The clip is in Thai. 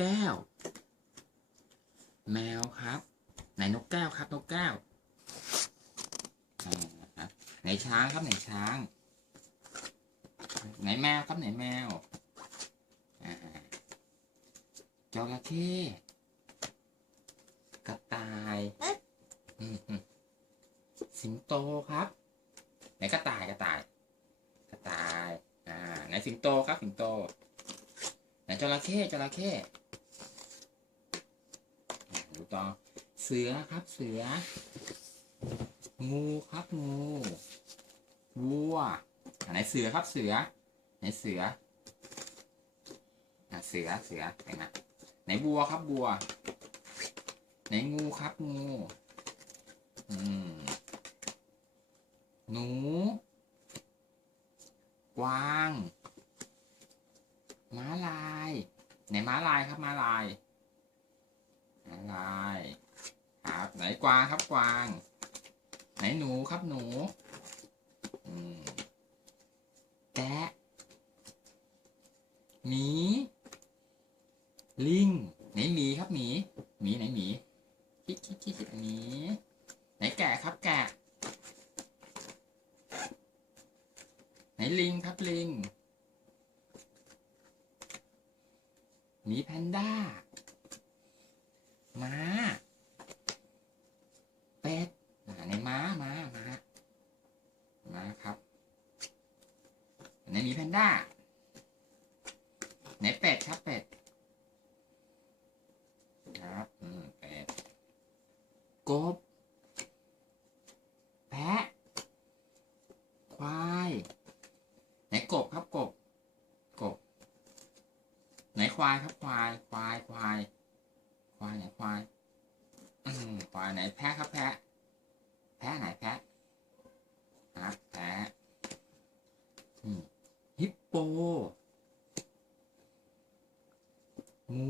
แก้ว แมวครับ ไหนนกแก้วครับ นกแก้วไหนช้างครับไหนช้าง ไหนแมวครับไหนแมวอ่าจระเข้กระต่ายสิงโตครับ ไหนกระต่ายกระต่าย กระต่าย อ่า ไหนสิงโตครับสิงโต ไหนจระเข้จระเข้อ่ ต่อ เสือครับเสือ งูครับงูวัวไหนเสือครับเสือไหนเสืออ่าเสือเสือเห็นไหมไหนวัวครับวัว ไหนงูครับงูอืมหนูกวางม้าลาย ไหนม้าลายครับม้าลาย ม้าลายครับไหนกวางครับกวาง ไหนหนูครับหนูแกะหมีลิงไหนหมีครับหมีหมีไหนหมีคิดคิดคิดคิดหมีไหนแกะครับแกะไหนลิงครับลิงหมีแพนด้า ม้าเป็ดอ่าในม้าม้าม้าม้าครับไหนมีแพนด้าไหนเป็ดครับเป็ดครับอืมเป็ดกบแพะควายไหนกบครับกบกบไหนควายครับควายควายควาย ควายไหนควายควายไหนแพะครับแพะ แพะไหนแพะครับแพะฮิปโปหมู